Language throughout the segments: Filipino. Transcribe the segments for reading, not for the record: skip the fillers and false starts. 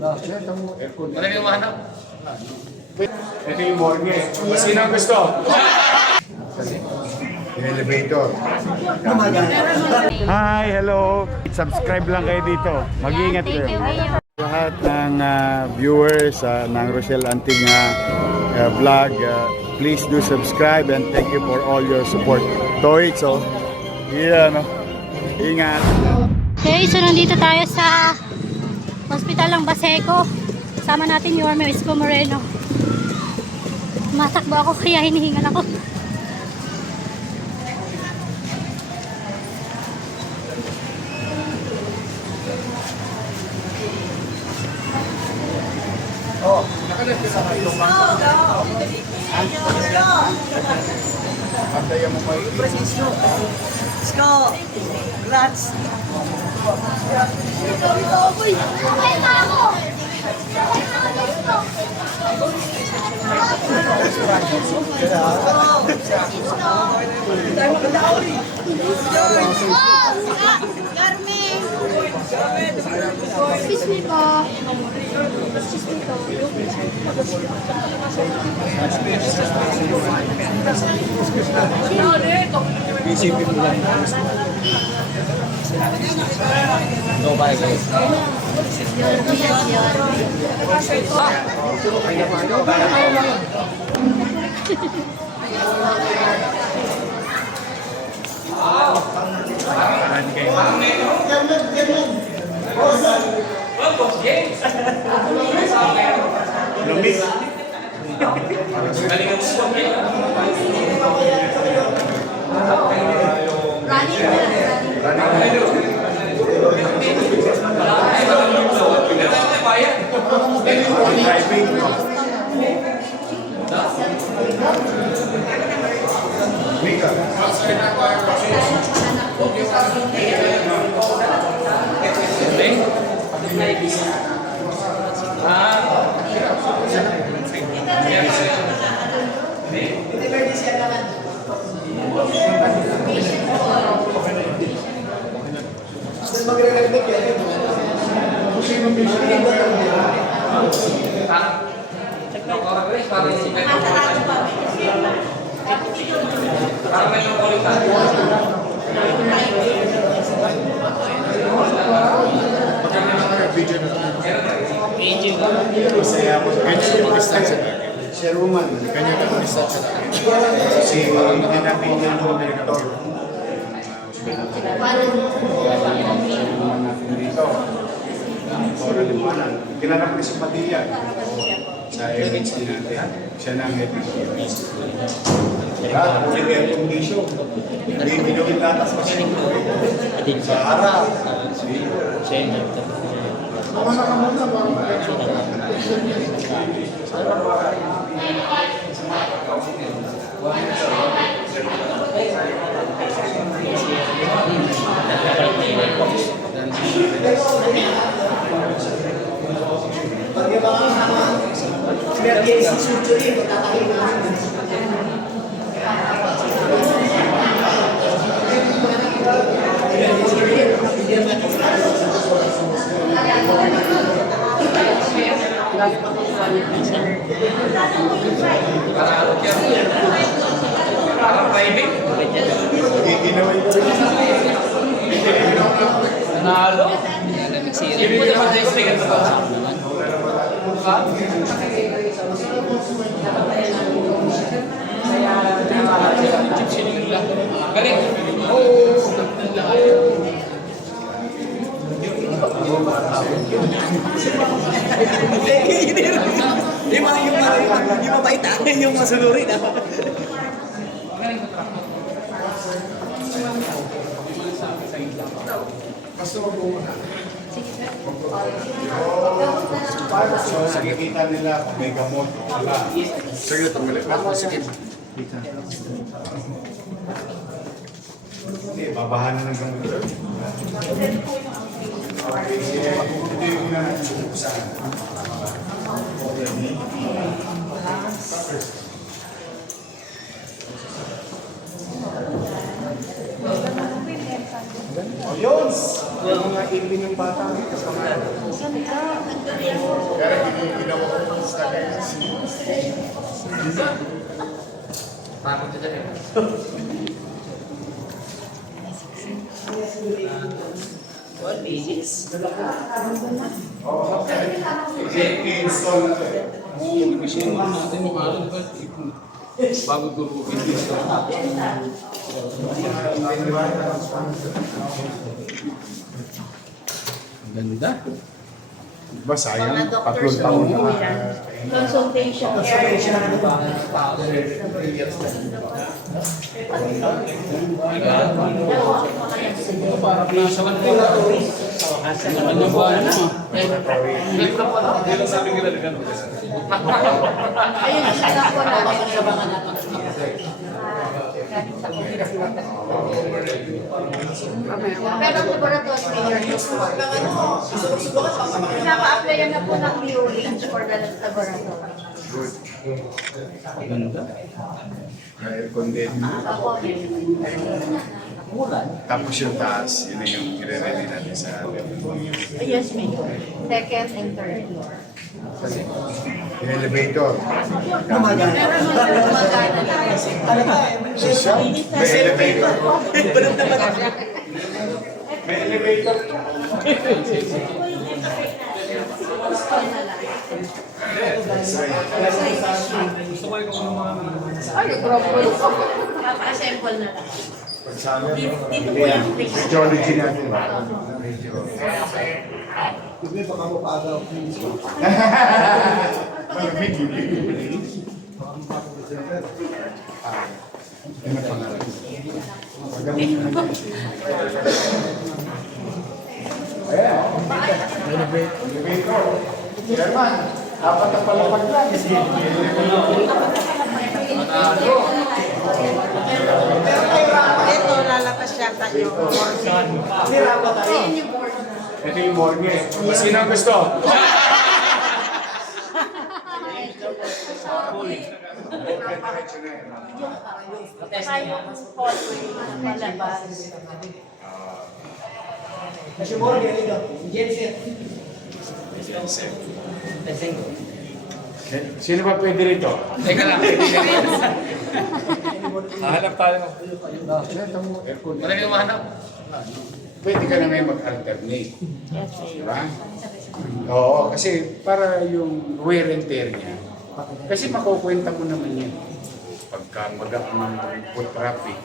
Wala yung mahanap. Ito yung morgue. Sino ang gusto? Elevator. Hi, hello. Subscribe lang kayo dito. Mag-iingat kayo. Lahat ng viewers ng Rochelle Anting vlog, please do subscribe and thank you for all your support. Toy, so, no? Ingat. Okay, so nandito tayo sa Hospital ng Baseco. Kasama natin yung Yorme Isko Moreno. Matakbo ako kaya hinihingal ako. Oh, nakalit ka sa kayo. Antayan mo pa yun. Francisco. Isko. Congrats. Excuse me po. Isipin mo lang. No, bye guys. Sir Roman, kanya ka ng distansya natin. Kasi hindi natin yung director. Sir Roman natin dito. Tora Limanan. Kinanap ni si Padilla. Sa FHD natin. Siya na ang FHD. Ulit air condition. Hindi ginawin latas kasi. Sa harap. Kumana ka muna ba? Parang private. Hindi naman ito. Nanalo? Hindi mo naman tayo speaker sa bawah. Ha? Galing. Yung mabait yung masunurin Basta mag-uuna. So, nakikita nila kung may gamot o wala. Sige, tanggalin. Sige. Hindi, babahan na ng gamot. Ito yung pinanagsukusan. O yun! Yung mga ibig ng bata. Bago turuin dito. Ganda. Diba sayang? 3 taon na. Consultation. Parang nasa kanila. Ano ba ano? Ayun, sila po namin sa mga pero ang laboratory pinapa-applyan na po ng viewing for the laboratory. Ganda. Aircon din. Ako, Tapos yung taas, yun na yung i-ready natin sa yes, may second and third floor. yung elevator. Pero gumagana na. Social? May elevator. May elevator. Ay, gropo. Papa-assemble na lang. Pagsama. Dito po yung picture. Geology natin. Malamig yun. Yan ang pangalan. Magaling naman. Elevator. Chairman, apat na palapag lang. Ito, lalabas yata yung Ito yung morgue. Sino ang gusto? Tayong hallway palabas. Sino ba pwede rito? Teka lang. Hahanap tayo. Wala yung mahanap. Pwede ka na may mag-alternate. Diba? Oo, kasi para yung wear and tear niya. Kasi makukwenta mo naman yan. Pagka mag-ang foot traffic,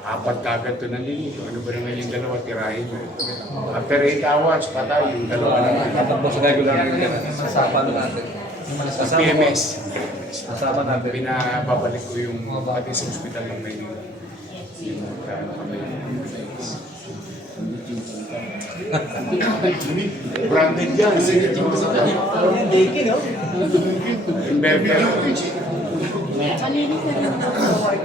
apat kagad ito nalilito. Ano ba naman yung dalawa tirahin mo? After 8 hours, patay yung dalawa naman. Tatakbo sa regular kasama natin. Sa PMS. Kasama natin. Pinababalik ko yung pati sa hospital ng Maynila. Yung kami. Branded yan. Yung Bevel. Malinis na rin ang award.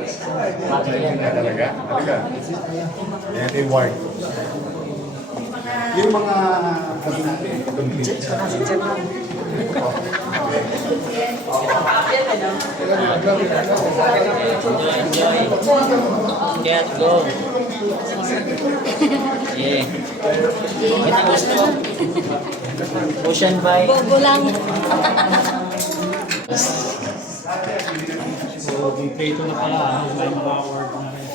Talaga? Talaga? Yan yung ward. Yung mga kasi natin, Get go. Yeah. Kita gusto. Ocean by. Bobo lang. So, dito na pala, may mga award na rin.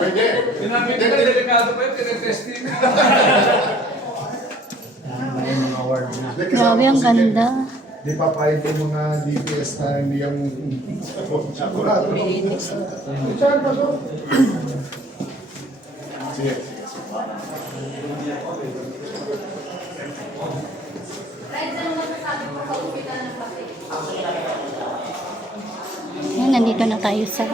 pwede. Delikado pa yun, tinetesting. May mga award na. Grabe, ang ganda. Di pa pahit yung mga DPS na hindi yung sakurado. Saan pa so? Sige. Yan, nandito na tayo sa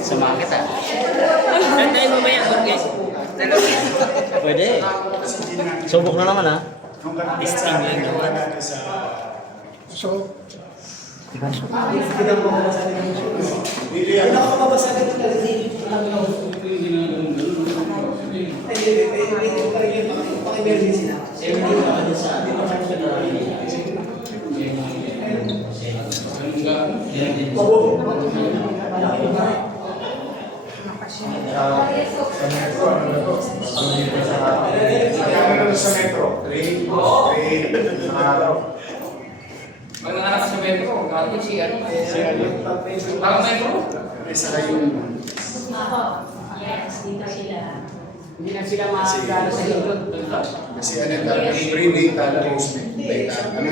Sa market ah. Tantayin mo ba yan, Burgess? Pwede. Subok na naman ah. Testing lang naman. So, Kaya sa metro. Train. Sa araw. Pag nanganak sa metro, kaya si ano? Parang metro? Isa yung Yes, dito sila. Hindi na sila makakala sa likod. kasi ano talaga prenatal postnatal. Ano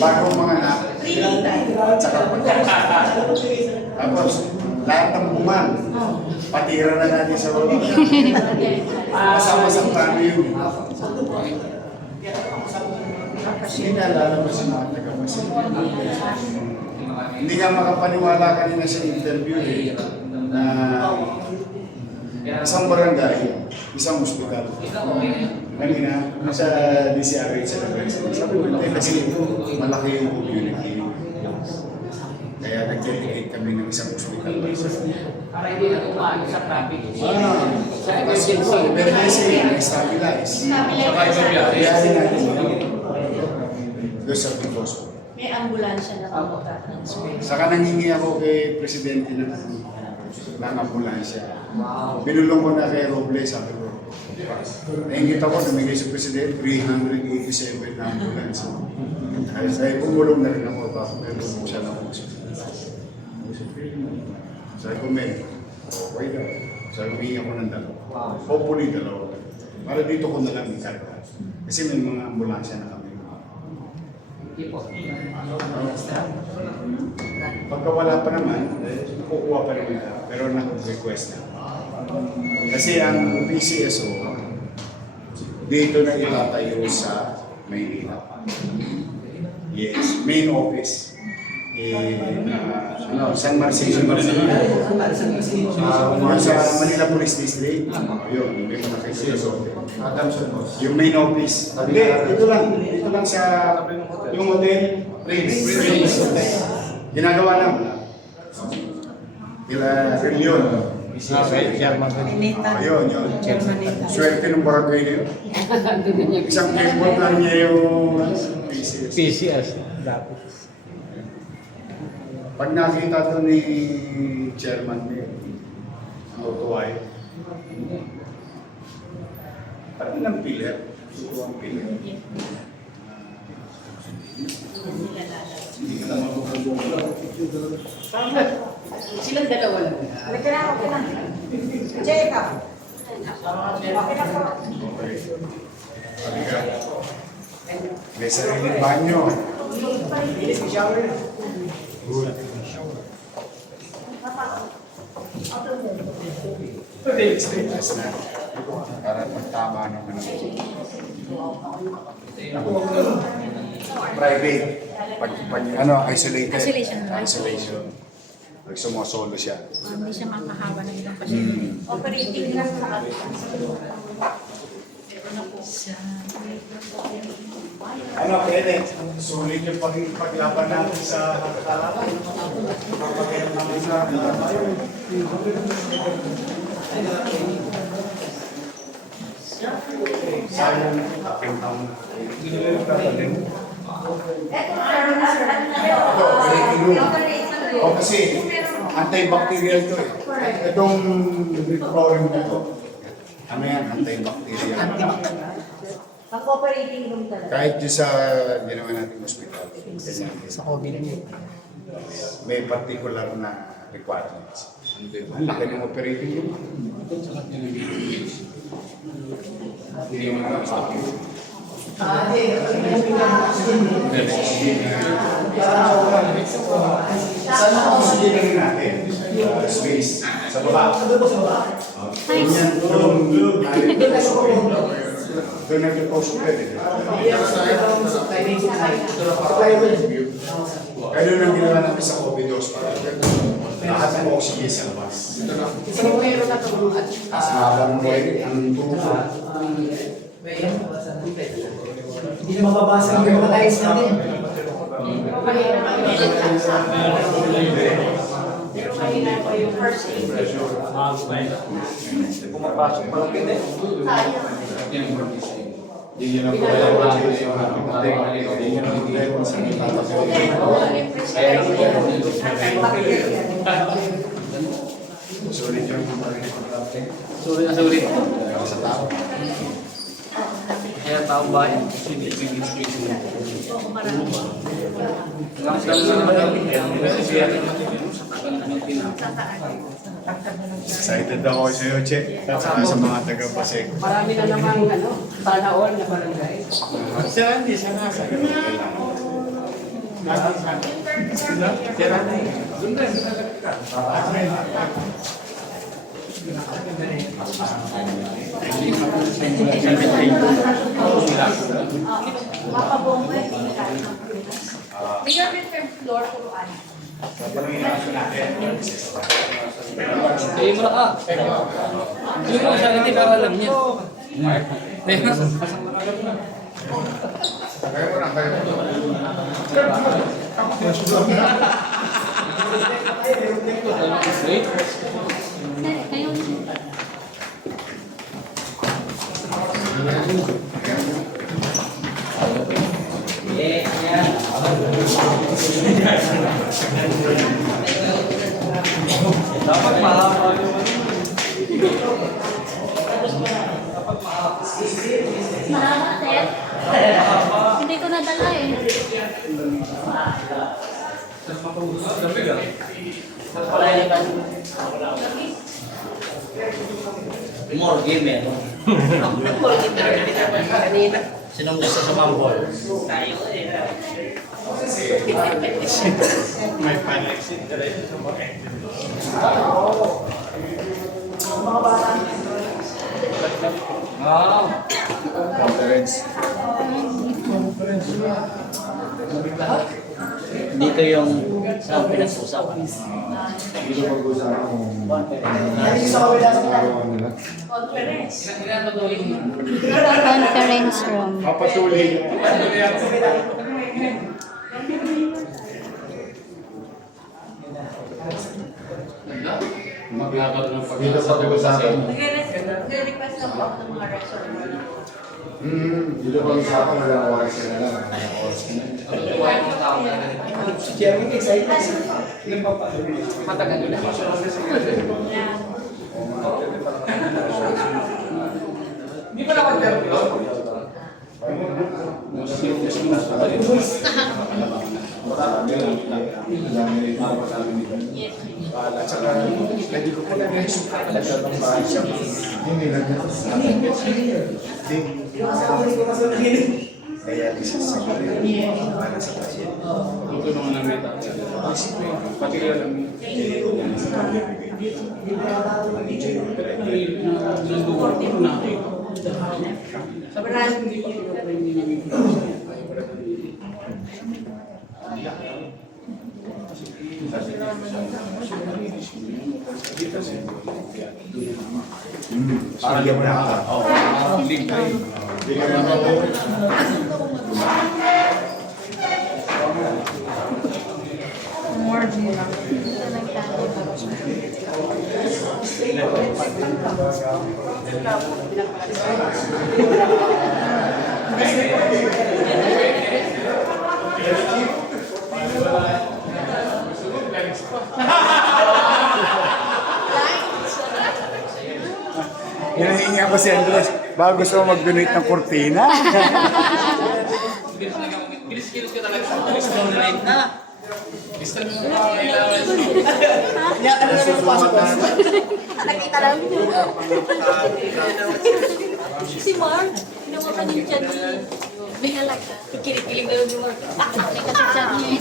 bagong mga anak. Tsaka tapos lahat ng buman. Patira na natin sa baba. Masama-sama paano yun. Kasi naalala mo sa mga taga-Pasig. Hindi ka makapaniwala kanina sa interview na isang barangay, isang ospital. Kanina, sa DCRH sa Nagresan. Sabi ko, kasi malaki yung community. Kaya nag-dedicate kami ng isang ospital. Para hindi na tumaan sa traffic. Sa emergency, na-stabilize. Saka ibang biyahe. Biyahe natin doon sa Picoso. May ambulansya na pumunta ng space. Saka nangingi ako kay Presidente ng ambulansya. Binulong ko na kay Robles, sabi ko. Naingit ako, namigay sa Presidente, 387 na ambulansya. Ay pumulong na rin ako, baka meron siya na ako. Sabi ko, men, okay daw. Sabi ko, hingi ako ng dalawa. Hopefully, dalawa. Para dito ko na lang ikarga. Kasi may mga ambulansya na kami. Pagka wala pa naman, kukuha pa naman na. Pero nag-request na. Kasi ang PCSO, dito na itatayo sa Maynila. Yes, main office. San Marcello. Sa Manila Police District. Yun, may mga PCSO. Yung main office. Hindi, dito lang sa yung hotel. Prince. Ginagawa lang. Yun. Ayun. Swerte ng barangay na yun. Isang network lang niya yung PCS. PCS. Dapat. Pag nakita ito ni Chairman niya, Tutuay, pati ng pillar, suko ang pillar. Silang dalawa lang. May sariling banyo. Good. Stainless na. Para magtama naman private. Pag isolated. Isolation. Pag sumusolo siya. Hindi siya makahawa ng ibang pasyente. Operating lang sa Ano, pwede? Sulit yung paglaban natin sa halalan. Papagyan namin sa halalan. Sayang, aking taon. O kasi, antibacterial to eh. Itong chlorine na to. Ano yan, antibacterial. Pag-operating room talaga. Kahit yung sa ginawa nating hospital, Sa COVID niya. may particular na requirements. Ang laki ng operating room. Saan ang oxygen natin? Space. Sa baba. Ganyan doon nag-post ko rin. Kaya doon ang ginawa namin sa COVID hospital. Lahat ng oxygen sa labas. Mas mahabang buhay ang tubo. Hindi na mababasa yung mga lines natin. Pero kanina pa yung first aid. Pumapasok pa lang din. Yun ang Sorry, John. Sulit na sulit. Kaya taong bayan. Excited ako sa iyo, Che. Saka sa mga taga-Pasig. Marami na namang sana all na barangay. Bigger midterm floor, turuan. Hindi mo na ka. Hindi mo siya, hindi para alam niya. Kayo. Mahaba, sir. Hindi ko nadala eh. More game eh. no? Sinong gusto sa mambol? Dito yung sa pinag-usapan. Conference room. Papatuloy. Dito sa pag-usapan. Nag-request na po ako ng mga restaurant. Dito pa usapan, wala oras na lang. Matagal na. Hindi pa nakapagterpilo. Ito naman ang meta. Pati lang. Parang yung naka. Hinahingi ako si Andres, baka gusto mo mag-donate ng kurtina. Gilis-gilis ka talaga. Gilis ka na light na. Gusto nyo Nakita lang niyo. Si Mark, ginawa yung chat niya. May halaga. Kinikilig na yung Mark. May kasi chat niya eh.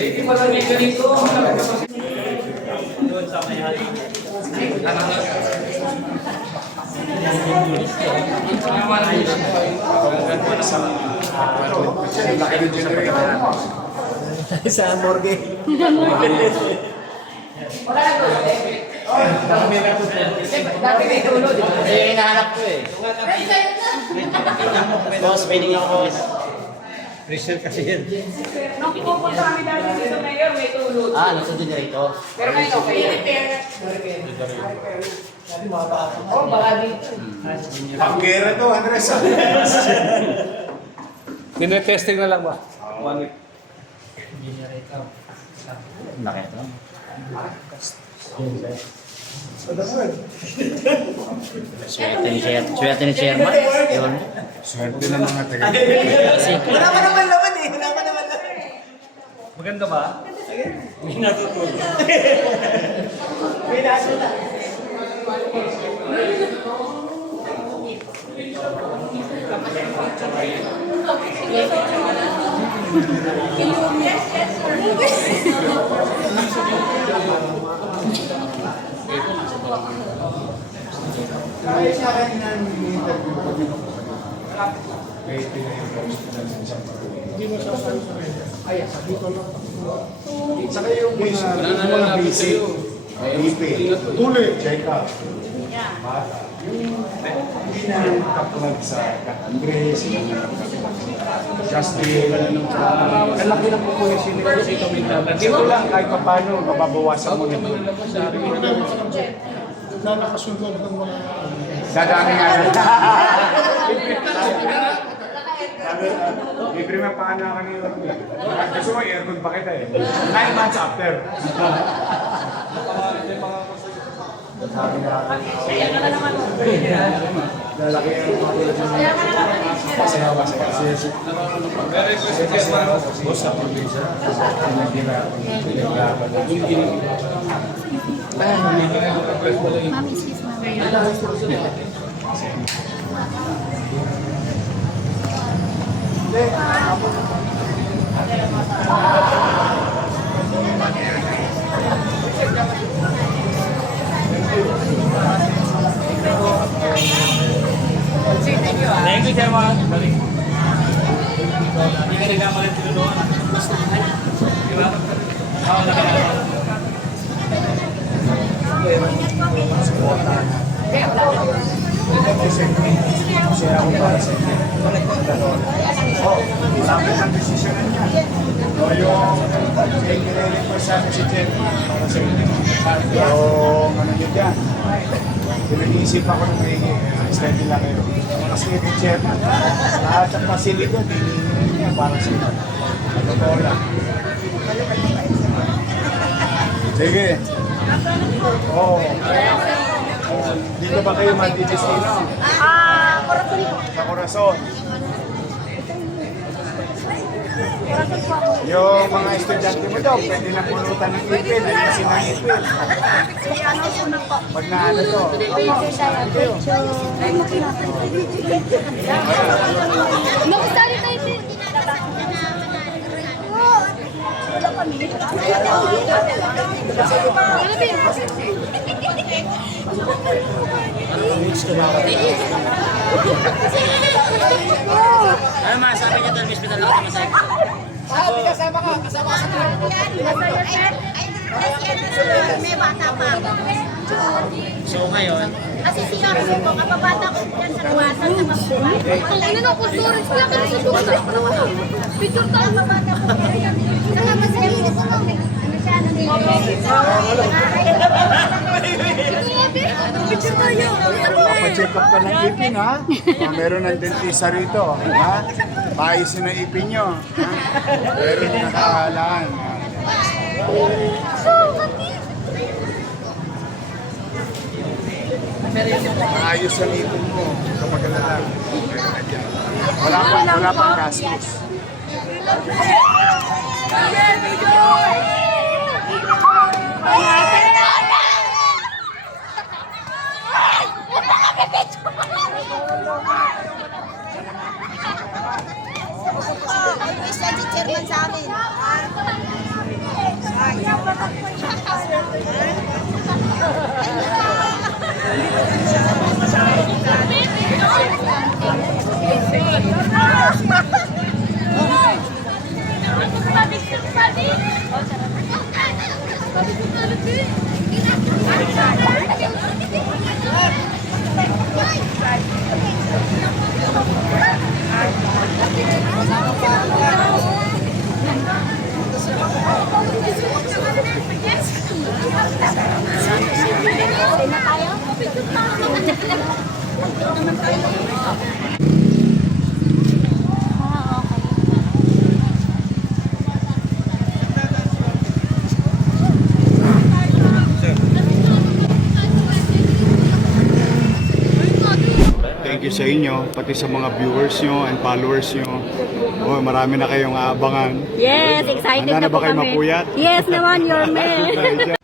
Hindi pa lang may ganito. Sa morgue. Dati may tulog. Eh, hinahanap ko eh. Boss, pwedeng ako. Pressure kasi yan. Nung pupunta kami dati dito, Mayor, may tulog. Ah, nasa din rito. Pero ngayon, okay. Oh, baka dito. Panggera to, Andres. Tinetesting na lang ba? 1 week. Laki ito. Swerte ni Chairman. Yun. Swerte ng mga taga. Wala pa naman laman eh. Wala pa naman laman. Maganda ba? May nasa. Kaya siya akin na interview ko din ako. Kaya pinag-post ko na sa isang saka yung mga basic, BP, tuloy, check up. Bata. Hindi na kapag sa Andres, hindi na Justin, kalaki lang po po yung sinigurasi kami na. Dito lang kahit pa paano, mababawasan mo nito. Dadami nga na. Libre na paanakan niyo. Gusto mo, aircon pa kita eh. 9 months after. Lalaki ang mga tulad niya. Pasayawa sa kasi. Boss sa probinsya. Mami, excuse me. Thank you, Chairman. Balik. Hindi ka nagkamalit tinulungan. Diba? Oo, nakakita. Masaya ako para sa inyo. Lapit ang desisyon niya. O yung kinikilig ko sa si Jen para sa inyo. Yung ano niya dyan. Pinag-iisip ako ng maigi. Steady lang kayo. Kasi yung chairman, lahat ng pasilidad, hinihingi niya para sa inyo. Totoo lang. Sige. Oo. Dito ba kayo magdidestino? Corazon po. Sa Corazon. Corazon po. Yung mga estudyante mo daw, pwede na pulutan ng ipin, ay kasi ng ipin. Ano po na po? Pag na ano to, Nagstari tayo din. Wala kami. Ano masasabi niyo doon, Miss Pinalo? Masaya. Kasama ka sa Masaya, sir. May bata pa. So ngayon, Kasi si Yorme po, kapabata ko dyan sa kawasan sa mabuhay. Ang ina na, kulturis kaya ka sa dusa. Picture tayo. Kapabata ko. Saka masaya mo ko. Ano siya? Picture tayo. papacheck up ka ng ipin ha. Kung meron ng dentista rito, ha? Paayusin ang ipin nyo, ha? Meron nakahalaan. Maayos ang ipin mo kapag alalang. Wala pang gastos. Ay, wish na si chairman sa amin. Thank you sa inyo, pati sa mga viewers nyo and followers nyo. Oh, marami na kayong aabangan. Yes, excited Handa na na ba po kayo kami. mapuyat? Yes naman, Yorme.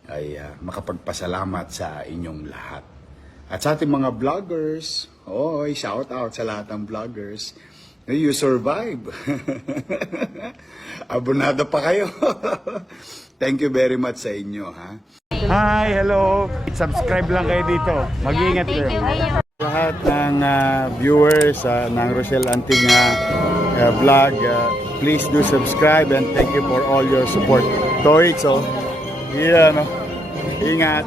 Ay makapagpasalamat sa inyong lahat. At sa ating mga vloggers, shout out sa lahat ng vloggers. You survive. Abonado pa kayo. Thank you very much sa inyo, ha? Hi, hello. Subscribe lang kayo dito. Mag-iingat kayo. Lahat ng viewers ng Rochelle Antigua vlog, please do subscribe and thank you for all your support. Toits, yeah, no? Ingat.